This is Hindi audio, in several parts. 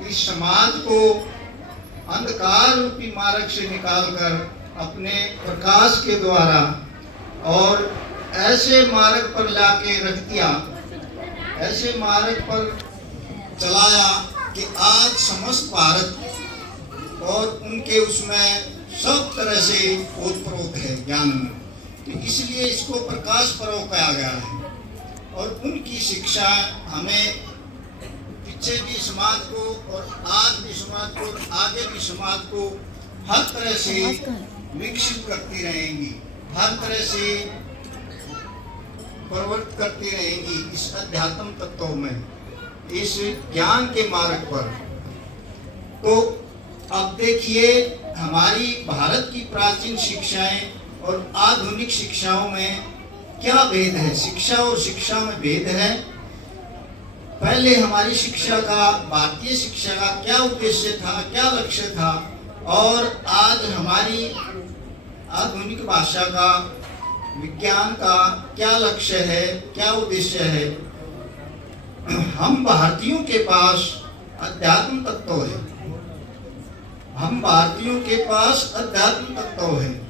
इस समाज को अंधकार रूपी मार्ग से निकालकर अपने प्रकाश के द्वारा और ऐसे मार्ग पर लाके रख दिया, ऐसे मार्ग पर चलाया कि आज समस्त भारत और उनके उसमें सब तरह से ओतप्रोत है ज्ञान में। तो इसलिए इसको प्रकाश पर्व कहा गया है। और उनकी शिक्षा हमें पीछे भी समाज को और आज भी समाज को और आगे भी समाज को हर तरह से विकसित करती रहेंगी, हर तरह से प्रवृत्त करती रहेंगी इस अध्यात्म तत्वों में, इस ज्ञान के मार्ग पर। तो अब देखिए हमारी भारत की प्राचीन शिक्षाएं और आधुनिक शिक्षाओं में क्या भेद है। शिक्षा और शिक्षा में भेद है। पहले हमारी शिक्षा का, भारतीय शिक्षा का क्या उद्देश्य था, क्या लक्ष्य था, और आज हमारी आधुनिक भाषा का, विज्ञान का क्या लक्ष्य है, क्या उद्देश्य है। हम भारतीयों के पास अध्यात्म तत्व है, हम भारतीयों के पास अध्यात्म तत्व है।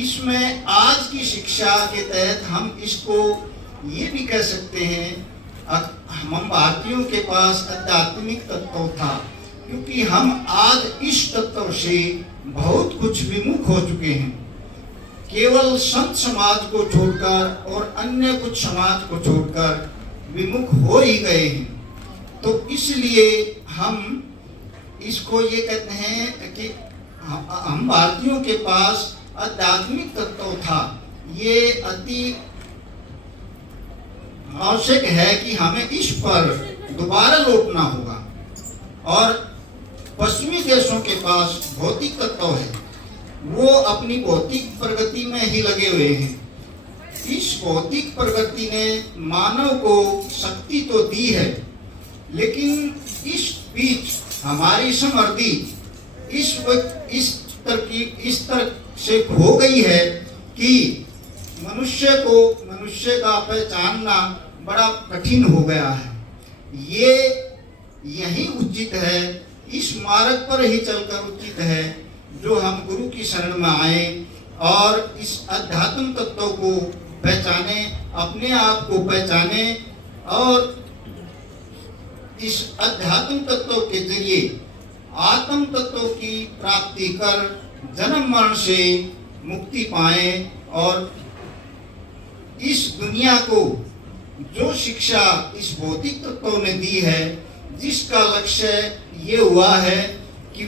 इसमें आज की शिक्षा के तहत हम इसको ये भी कह सकते हैं हम भारतीयों के पास आध्यात्मिक तत्व था, क्योंकि हम आज इस तत्व से बहुत कुछ विमुख हो चुके हैं। केवल संत समाज को छोड़कर और अन्य कुछ समाज को छोड़कर विमुख हो ही गए हैं। तो इसलिए हम इसको ये कहते हैं कि हम भारतीयों के पास आध्यात्मिक तत्व था। ये अति आवश्यक है कि हमें इस पर दोबारा लौटना होगा। और पश्चिमी देशों के पास भौतिक तत्व है, वो अपनी भौतिक प्रगति में ही लगे हुए हैं। इस भौतिक प्रगति ने मानव को शक्ति तो दी है, लेकिन इस बीच हमारी समृद्धि इस तरह से खो गई है कि मनुष्य का पहचानना बड़ा कठिन हो गया है। ये यही उचित है, इस मार्ग पर ही चलकर उचित है जो हम गुरु की शरण में आए और इस अध्यात्म तत्व को पहचाने, अपने आप को पहचाने और इस अध्यात्म तत्व के जरिए आत्म तत्व की प्राप्ति कर जन्म मरण से मुक्ति पाए। और इस दुनिया को जो शिक्षा इस भौतिक तत्वों ने दी है, जिसका लक्ष्य ये हुआ है कि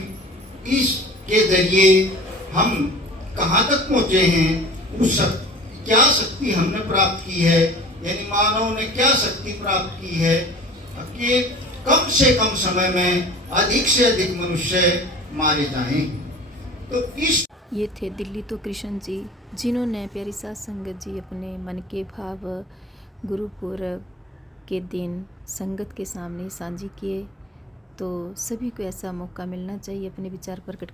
इसके जरिए हम कहाँ तक पहुँचे हैं, उस क्या शक्ति हमने प्राप्त की है, यानी मानव ने क्या शक्ति प्राप्त की है कि कम से कम समय में अधिक से अधिक मनुष्य मारे जाएं। तो इस ये थे दिल्ली तो कृष्ण जी, जिन्होंने प्यारी साध संगत जी अपने मन के भाव गुरुपुरब के दिन संगत के सामने साझी किए। तो सभी को ऐसा मौका मिलना चाहिए अपने विचार प्रकट